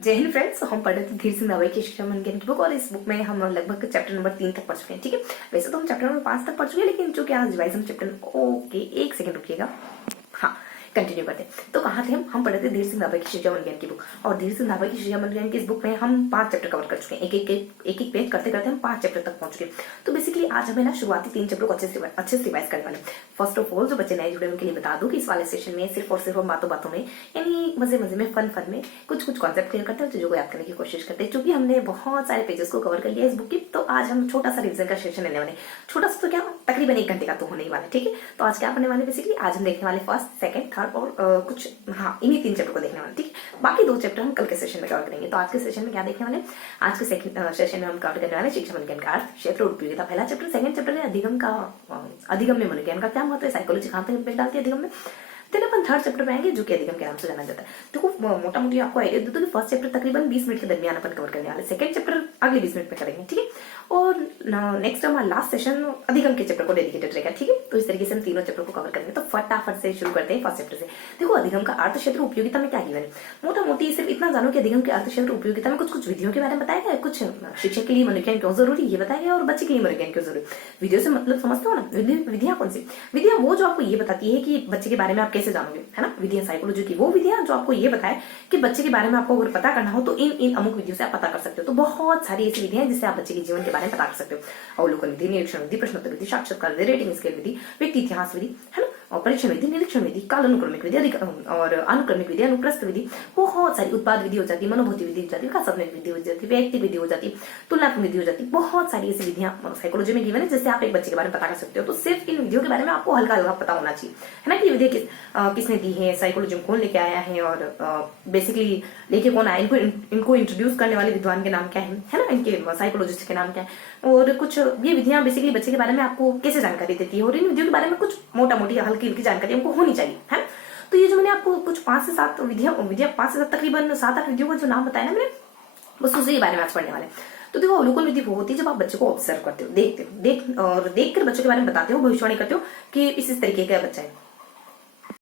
जय हिंद फ्रेंड्स। हम पढ़ रहे थे धीर सिंह रावत की शिक्षा मंथन की बुक और इस बुक में हम लगभग चैप्टर नंबर 3 तक पढ़ चुके हैं। ठीक है, वैसे तो हम चैप्टर नंबर 5 तक पढ़ चुके हैं, लेकिन जो कि आज रिवाइज हम चैप्टर ओके एक सेकंड रुकिएगा। हाँ, कंटिन्यू करते हैं। तो कहाँ थे हम पढ़ रहे थे धीर सिंह रावत की शिक्षा मंथन की बुक, और धीर सिंह रावत की शिक्षा मंथन की इस बुक में हम 5 चैप्टर कवर कर चुके हैं। एक पेज करते करते हम 5 चैप्टर तक पहुंच चुके हैं। तो बेसिकली आज हमें ना शुरुआती 3 चैप्टर को अच्छे से रिवाइज करने वाले। फर्स्ट ऑफ ऑल, जो बच्चे नए जुड़े उनके लिए बता दूं कि इस वाले सेशन में सिर्फ और सिर्फ हम बातों बातों में, यानी मजे मजे में, फन में कुछ कॉन्सेप्ट क्लियर करते हैं, चीजों को याद करने की कोशिश करते हैं। क्योंकि हमने बहुत सारे पेजेस को कवर कर लिया इस बुक की, तो आज हम छोटा सा रिविजन का सेशन लेने वाले। छोटा सा तो क्या, तकरीबन 1 घंटे का तो होने ही वाला है। ठीक है, तो आज क्या पढ़ने वाले, बेसिकली आज हम देखने वाले फर्स्ट, सेकंड, थर्ड और कुछ इन्हीं 3 चैप्टर को देखने वाले। ठीक है, बाकी 2 चैप्टर हम कल के सेशन में कवर करेंगे। तो आज के सेशन में क्या देखने वाले, आज के सेशन में हम कवर करने वाले शिक्षा मनोज्ञान का अर्थ, क्षेत्र और उपयोगिता पहला चैप्टर। सेकंड चैप्टर है अधिगम में मनोज्ञान का क्या महत्व है, साइकोलॉजी कहाँ तक इम्पैक्ट डालती है अधिगम में। देन अपन थर्ड चैप्टर पे आएंगे, जो कि अधिगम के नाम से जाना जाता है। देखो मोटा मोटी आपको आइडिया दे दो कि फर्स्ट चैप्टर तकरीबन 20 मिनट के दरमियान अपन कवर करने वाले, सेकंड चैप्टर अगले 20 मिनट में करेंगे। ठीक है, और नेक्स्ट हमारा लास्ट सेशन अधिगम के चैप्टर को डेडिकेटेड रहेगा। ठीक है, तो इस तरीके से हम तीनों चैप्टर को कवर करेंगे। तो फटाफट से शुरू करते हैं फर्स्ट चैप्टर से। देखो, अधिगम का अर्थ, क्षेत्र, उपयोगिता में क्या गिवन है। मोटा मोटी सिर्फ इतना जानो कि अधिगम के अर्थ, क्षेत्र, उपयोगिता में कुछ विधियों के बारे में बताया गया है, कुछ शिक्षक के लिए मनोज्ञान क्यों जरूरी ये बताया गया, और बच्चे के लिए मनोज्ञान क्यों जरूरी। विधियों से मतलब समझते हो ना, विधियां कौन सी विधियां, वो जो आपको ये बताती है कि बच्चे के बारे में आप कैसे जानोगे, है ना। विधियां साइकोलॉजी की वो विधियां जो आपको ये बताए कि बच्चे के बारे में आपको अगर पता करना हो तो इन अमुक विधियों से आप पता कर सकते हो। तो बहुत सारी ऐसी विधियां हैं जिससे आप बच्चे के जीवन के बारे में पता कर सकते हो। अवलोकन विधि, निरीक्षण विधि, प्रश्नोत्तर विधि, साक्षात्कार विधि, रेटिंग स्केल विधि, व्यक्ति इतिहास विधि, है ना, और परीक्षण विधि, निरीक्षण विधि, कालानुक्रमिक विधि और अनुक्रमिक विधि, अनुप्रस्थ विधि, बहुत सारी उत्पाद विधि हो जाती है, मनोभूति विधि हो जाती है, विकासात्मक विधि हो जाती है, व्यक्ति विधि हो जाती है, तुलनात्मक विधि हो जाती है। बहुत सारी ऐसी विधियां साइकोलॉजी में गिवन है जिससे आप एक बच्चे के बारे में पता कर सकते हो। तो सिर्फ इन विधियों के बारे में आपको हल्का हल्का पता होना चाहिए, है ना, कि विधियां किसने दी है, साइकोलॉजी में कौन लेके आया है, और बेसिकली लेके कौन आया, इनको इंट्रोड्यूस करने वाले विद्वान के नाम क्या है ना, इनके साइकोलॉजिस्ट के नाम क्या है, और कुछ ये विधियां बेसिकली बच्चे के बारे में आपको कैसे जानकारी देती है, और इन विधियों के बारे में कुछ मोटा मोटी हल्की हल्की जानकारी हमको होनी चाहिए, है ना। तो ये जो मैंने आपको कुछ 5 से 7 विधियां 5 से 7 तकरीबन 7-8 विधियों का जो नाम बताया ना मैंने, बस उसी के बारे में आज पढ़ने वाले। तो देखो, अवलोकन विधि वो होती है जब आप बच्चे को ऑब्जर्व करते हो, देखते हो, देख कर बच्चों के बारे में बताते हो, भविष्यवाणी करते हो कि इस तरीके का बच्चा है।